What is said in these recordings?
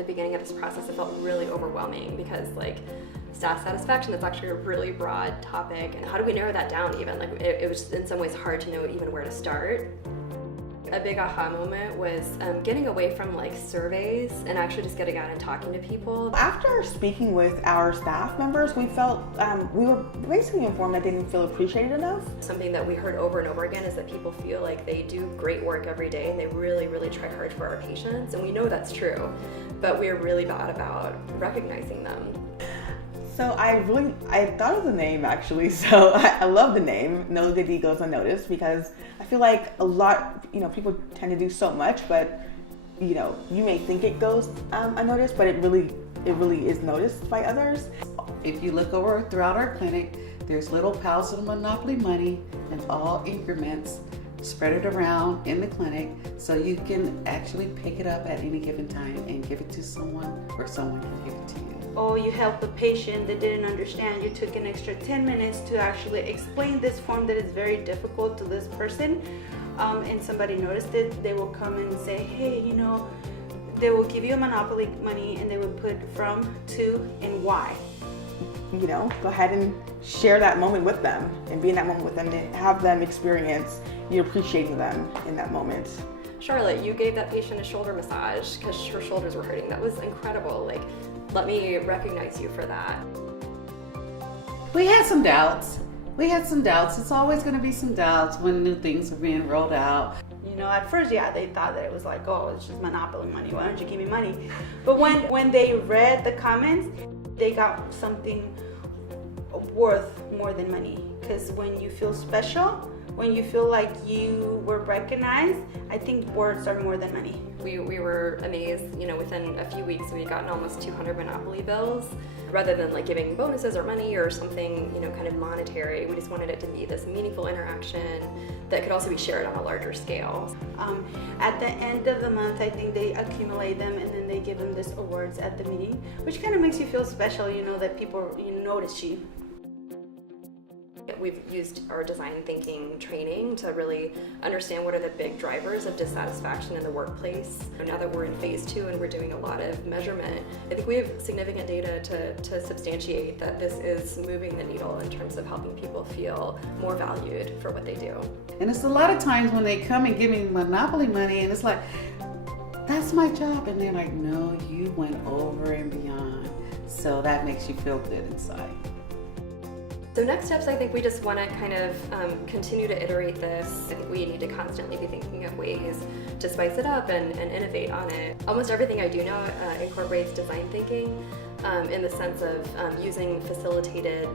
the beginning of this process, it felt really overwhelming because like staff satisfaction, that's actually a really broad topic. And how do we narrow that down even? Like it was in some ways hard to know even where to start. A big aha moment was getting away from like surveys and actually just getting out and talking to people. After speaking with our staff members, we felt we were basically informed that they didn't feel appreciated enough. Something that we heard over and over again is that people feel like they do great work every day and they really, really try hard for our patients. And we know that's true, but we're really bad about recognizing them. So I thought of the name actually. So I love the name, No Good Deed Goes Unnoticed, because I feel like a lot, people tend to do so much, but you may think it goes unnoticed, but it really is noticed by others. If you look over throughout our clinic, there's little piles of monopoly money in all increments, spread it around in the clinic so you can actually pick it up at any given time and give it to someone, or someone can give it to you. Oh, you helped a patient that didn't understand. You took an extra 10 minutes to actually explain this form that is very difficult to this person, and somebody noticed it. They will come and say, hey, they will give you a monopoly money and they would put from, to, and why. Go ahead and share that moment with them and be in that moment with them and have them experience you appreciating them in that moment. Charlotte, you gave that patient a shoulder massage because her shoulders were hurting. That was incredible. Like, let me recognize you for that. We had some doubts. It's always going to be some doubts when new things are being rolled out. At first, they thought that it was like, oh, it's just monopoly money. Why don't you give me money? But when they read the comments, they got something worth more than money. Because when you feel special, when you feel like you were recognized, I think words are more than money. We were amazed, within a few weeks we had gotten almost 200 Monopoly bills. Rather than like giving bonuses or money or something, kind of monetary, we just wanted it to be this meaningful interaction that could also be shared on a larger scale. At the end of the month, I think they accumulate them and then they give them these awards at the meeting, which kind of makes you feel special, that people notice you. We've used our design thinking training to really understand what are the big drivers of dissatisfaction in the workplace. Now that we're in phase 2 and we're doing a lot of measurement, I think we have significant data to substantiate that this is moving the needle in terms of helping people feel more valued for what they do. And it's a lot of times when they come and give me monopoly money and it's like, that's my job. And they're like, no, you went over and beyond. So that makes you feel good inside. So next steps, I think we just want to kind of continue to iterate this. I think we need to constantly be thinking of ways to spice it up and innovate on it. Almost everything I do now incorporates design thinking in the sense of using facilitated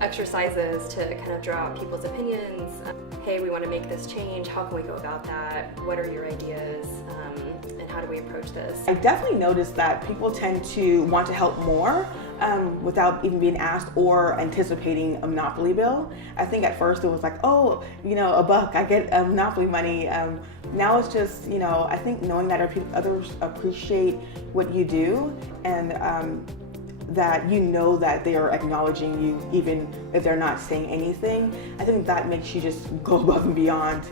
exercises to kind of draw out people's opinions. Hey, we want to make this change. How can we go about that? What are your ideas? And how do we approach this? I definitely noticed that people tend to want to help more without even being asked or anticipating a monopoly bill. I think at first it was like, oh, $1, I get monopoly money. Now it's just, I think knowing that others appreciate what you do and that that they are acknowledging you even if they're not saying anything, I think that makes you just go above and beyond.